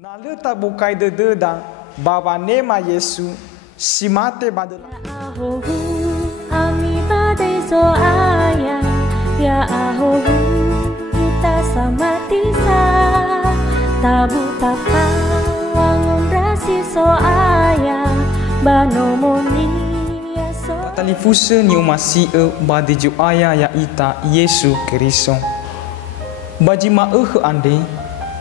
Nalu tak bukai dededa bawa nema Yesu si mate badul. Ahohu ami badai so ayah ya ahohu kita sama tisa tabu taka wangun rasi so ayah banomoni ya so. Talifusa ni umasi badi ju ayah ya ita Yesu Kristo. Baji ma ande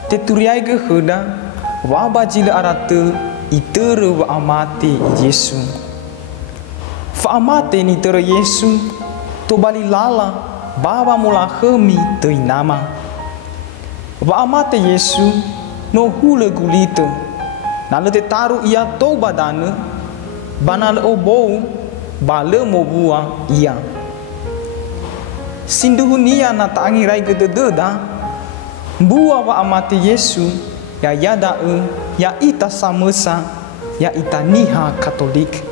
te turiai ge heda. Wa bajila arate itere wa amate Yesu. Fa amate ni tere Yesu to bali lala baba mula hemi te nama. Wa amate Yesu no hule gulite. Nale te taru ia to badane banal obou bale mo bua ia. Sinduhunia na tangi rai gededa bua wa amate Yesu. Ya yada ya ita samesa ya ita niha Katolik.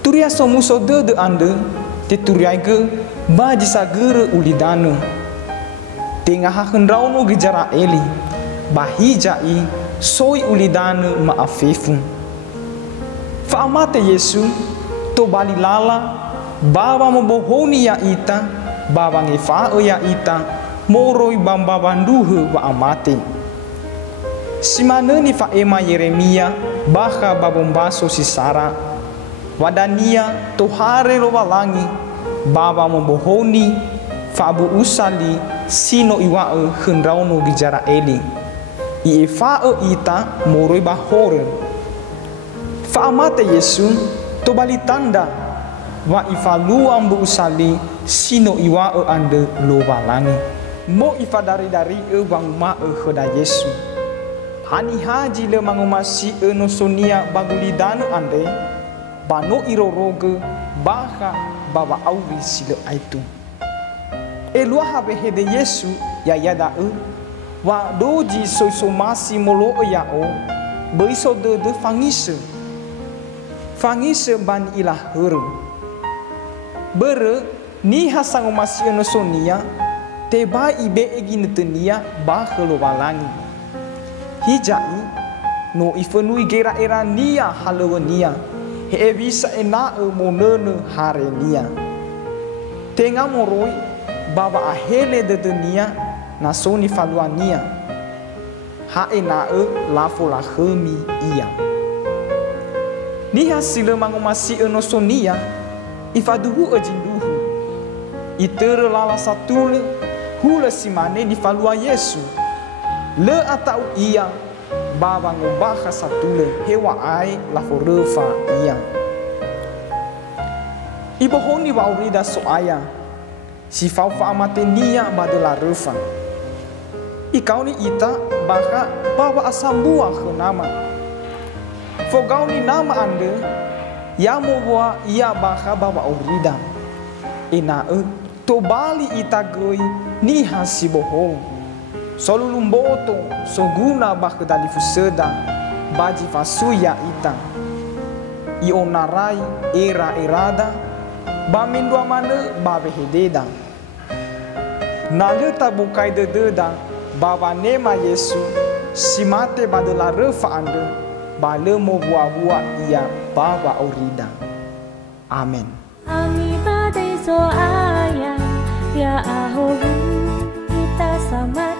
Turia somuso de ande te turiai ge baji sagere ulidane. Tengah hendrauno gejara eli bahijai soi ulidane maafefu. Fa amate Yesu to bali lala baba mobohoni ya ita baba ngefa ya ita moroi bamba banduhe wa amate. Simana ni fa ema Yeremia baka babombaso si Sara wadania tohare lo walangi baba membohoni fa abu usali sino iwa hendrauno gijara eli I fa ita moroi bahore fa amate Yesu to bali tanda wa ifa luam bu usali sino iwa ande lo walangi mo ifa dari bang ma heda Yesu. Hani haji le mangumasi no sonia bagulidan ande bano iroroge baha baba auri sile aitu. Elua habe hede Yesu ya yada wa doji soisomasi molo ya beiso de fangise ban ilah huru. Bere ni hasangumasi no sonia teba ibe egin tenia bahelo walangi. Hijai no ifenui gera era nia halowania he bisa ena monene harenia tenga moroi baba ahele de dunia nasoni faluania ha ena lafo la hemi ia ni hasile mangomasi enosonia ifaduhu ajinduhu itere lala satule hula simane ni falua Yesu. Le atau ia baba ngobaha satule hewa ai la forefa ia. Ibohoni wa urida so aya si fau fa amate nia badela refa. Ikau ni ita baka baba asambua ke nama. Fogau ni nama ande ya mowa ia baka baba urida. Ina to bali ita goi ni hasi bohong. Solulumboto soguna bah kedali fuseda baji fasuya ita ionarai era erada bamindua mane babe hededa nale tabukai dededa baba nema Yesu simate badela refa ande bale mo buah-buah ia baba orida. Amen. Ami badai so ayah ya ahohu kita sama